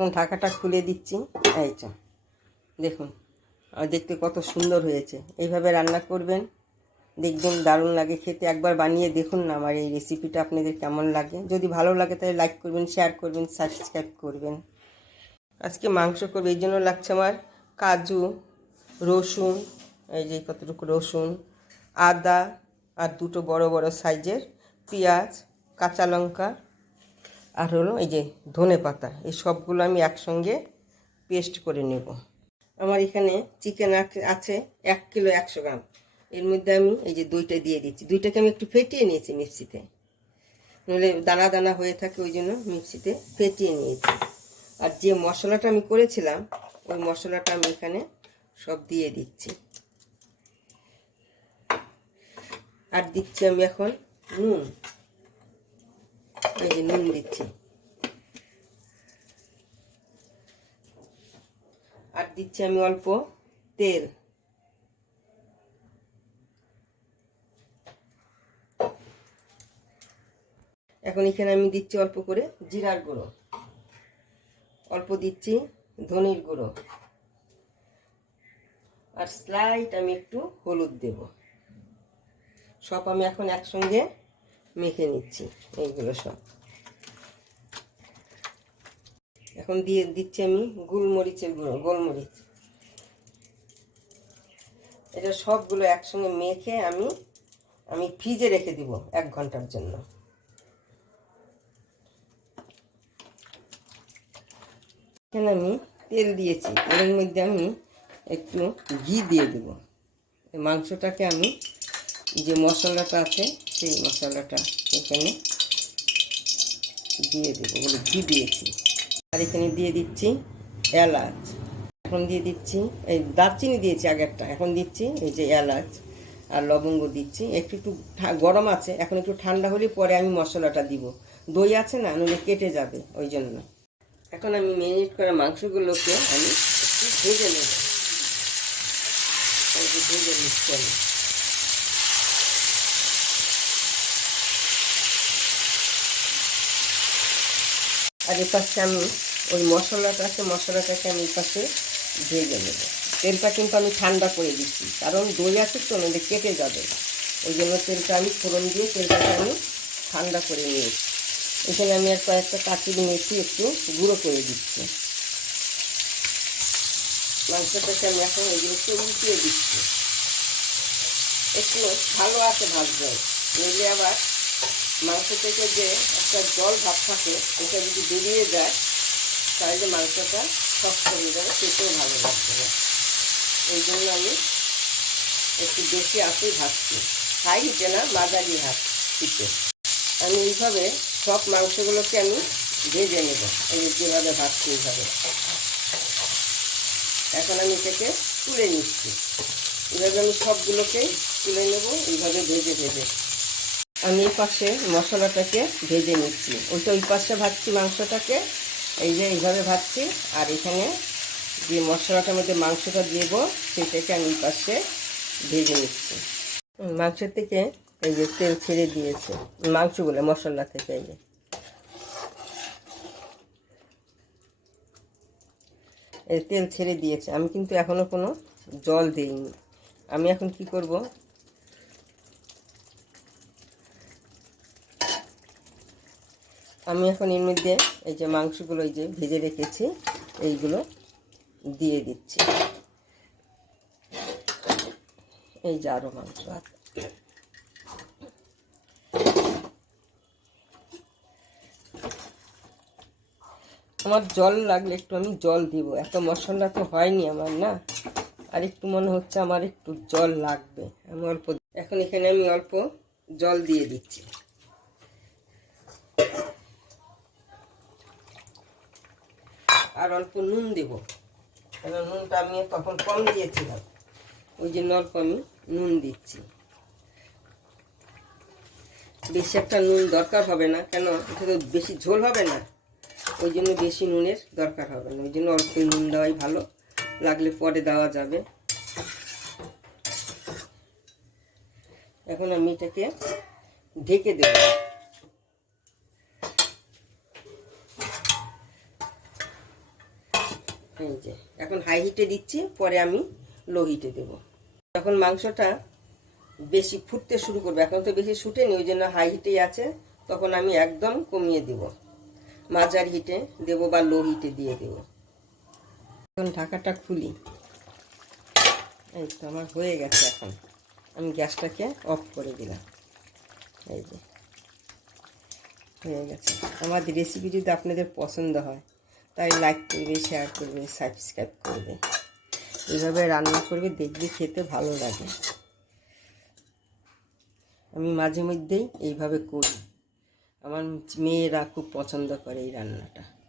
এখন ঢাকাটা খুলে দিচ্ছি। এই চ দেখুন, আর দেখতে কত সুন্দর হয়েছে। এইভাবে রান্না করবেন, দেখবেন দারুণ লাগে খেতে। একবার বানিয়ে দেখুন না আমার এই রেসিপিটা আপনাদের কেমন লাগে। যদি ভালো লাগে তাহলে লাইক করবেন শেয়ার করবেন সাবস্ক্রাইব করবেন। আজকে মাংস করবে, এই জন্য লাগছে আমার কাজু, রসুন, এই যে কতটুকু রসুন, আদা, আর দুটো বড় বড় সাইজের পেঁয়াজ, কাঁচা লঙ্কা আর হলো এই যে ধনে পাতা, এই সবগুলো আমি একসঙ্গে পেস্ট করে নেব। আমার এখানে চিকেন আছে এক কিলো একশো গ্রাম। এর মধ্যে আমি এই যে দইটা দিয়ে দিচ্ছি। দইটাকে আমি একটু ফেটিয়ে নিয়েছি মিক্সিতে। নইলে দানা দানা হয়ে থাকে, ওই জন্য মিক্সিতে ফেটিয়ে নিয়েছি। আর যে মশলাটা আমি করেছিলাম, ওই মশলাটা আমি এখানে সব দিয়ে দিচ্ছি। আর দিচ্ছি আমি এখন নুন। এই যে নুন দিচ্ছি। আর দিচ্ছি আমি অল্প তেল। এখন এখানে আমি দিচ্ছি অল্প করে জিরার গুঁড়ো। অল্প দিচ্ছি ধনির গুঁড়ো। আর স্লাইট আমি একটু হলুদ দেব। সব আমি এখন একসঙ্গে মেখে নিচ্ছি, এইগুলো সব। এখন দিয়ে দিচ্ছি আমি গোলমরিচের গুঁড়ো, গোলমরিচ। এটা সবগুলো একসঙ্গে মেখে আমি আমি ফ্রিজে রেখে দিব এক ঘণ্টার জন্য। এখানে আমি তেল দিয়েছি তেলের মধ্যে আমি একটু ঘি দিয়ে দেব। মাংসটাকে আমি যে মশলাটা আছে, সেই মশলাটা এখানে দিয়ে দেবো, বলে ঘি দিয়েছি। আর এখানে দিয়ে দিচ্ছি এলাচ। এখন দিয়ে দিচ্ছি, এই দারচিনি দিয়েছি আগেরটা, এখন দিচ্ছি এই যে এলাচ আর লবঙ্গ দিচ্ছি। একটু একটু গরম আছে, এখন একটু ঠান্ডা হলে পরে আমি মশলাটা দিব। দই আছে না, নইলে কেটে যাবে, ওই জন্য। এখন আমি ম্যারিনেট করা মাংসগুলোকে আমি একটু ভেজে নেব। ভেজে নিচ্ছি আমি। আর এ পাশে আমি ওই মশলাটা আছে, মশলাটাকে আমি এই পাশে ভেজে নেব। তেলটা কিন্তু আমি ঠান্ডা করে দিচ্ছি, কারণ দই আছে তো নইলে কেটে যাবে ওই জন্য তেলটা আমি ফোড়ন দিয়ে তেলটাকে আমি ঠান্ডা করে নিয়েছি। এখানে আমি আর কয়েকটা কাঁচি মেথি একটু গুঁড়ো করে দিচ্ছি। মাংসটাকে আমি এখন এগুলোকে উল্টিয়ে দিচ্ছি। একটু ভালো আছে ভাজবে নইলে আবার মাংস থেকে যে একটা জল ভাব থাকে, ওটা যদি বেরিয়ে যায়, তাহলে মাংসটা শক্ত হয়ে যাবে, খেতেও ভালো লাগছে না। এই জন্য আমি একটু বেশি আঁচেই ভাজছি। হাই হিটে না, মাঝারি হাত হিটে। আমি এইভাবে সব মাংসগুলোকে আমি ভেজে নেব, এই যেভাবে ভাজছি এইভাবে। এখন আমি এটাকে তুলে নিচ্ছি। এইভাবে আমি সবগুলোকেই তুলে নেব, এইভাবে ভেজে ভেজে। আমি এই পাশে মশলাটাকে ভেজে নিচ্ছি। ওইটা ওই পাশে ভাজছি মাংসটাকে। এই যে এইভাবে ভাজছি। আর এখানে যে মশলাটার মধ্যে মাংসটা দেবো, সেটাকে আমি পাশে ভেজে নিচ্ছি। মাংসের থেকে এই যে তেল ছেড়ে দিয়েছে, মাংসগুলো, মশলা থেকে এই যে। তেল ছেড়ে দিয়েছে। আমি কিন্তু এখনও কোনো জল দিইনি। আমি এখন কি করব? আমি এখন এর মধ্যে এই যে মাংসগুলো এই যে ভেজে রেখেছি, এইগুলো দিয়ে দিচ্ছি। এই যে আরও মাংস আছে। আমার জল লাগলে একটু আমি জল দিব, এত মশলা তো হয়নি আমার না। আর একটু মনে হচ্ছে আমার একটু জল লাগবে, আমি অল্প এখন এখানে আমি অল্প জল দিয়ে দিচ্ছি। আর অল্প নুন দেব। কেন নুনটা আমি তখন কম দিয়েছিলাম। ওই জন্য অল্প আমি নুন দিচ্ছি। বেশি একটা নুন দরকার হবে না, কেন এটা তো বেশি ঝোল হবে না। ওই জন্য বেশি নুনের দরকার হবে না, ওই জন্য অল্প নুন দেওয়াই ভালো, লাগলে পরে দেওয়া যাবে। এখন আমি এটাকে ঢেকে দেব। এই যে, এখন হাই হিটে দিচ্ছি, পরে আমি লো হিটে দেব। যখন মাংসটা বেশি ফুটতে শুরু করবে, এখন তো বেশি শুটেনি, ওই জন্য হাই হিটেই আছে, তখন আমি একদম কমিয়ে দেব। মাঝার হিটে দেব বা লো হিটে দিয়ে দেব। এখন ঢাকাটা খুলি। এই তো আমার হয়ে গেছে এখন। আমি গ্যাসটাকে অফ করে দিলাম। এই যে, হয়ে গেছে। আমার রেসিপি যদি আপনাদের পছন্দ হয় তাই লাইক করবে শেয়ার করবে সাবস্ক্রাইব করবে। এইভাবে রান্না করবে, দেখবে খেতে ভালো লাগে। আমি মাঝে মধ্যেই এইভাবে করি। আমার মেয়েরা খুব পছন্দ করে এই রান্নাটা।